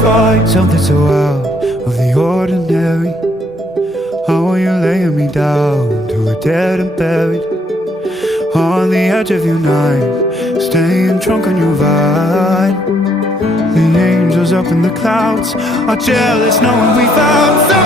find something so out of the ordinary? How are you laying me down to a dead and buried? On the edge of your knife, staying drunk on your vine. The angels up in the clouds are jealous knowing we found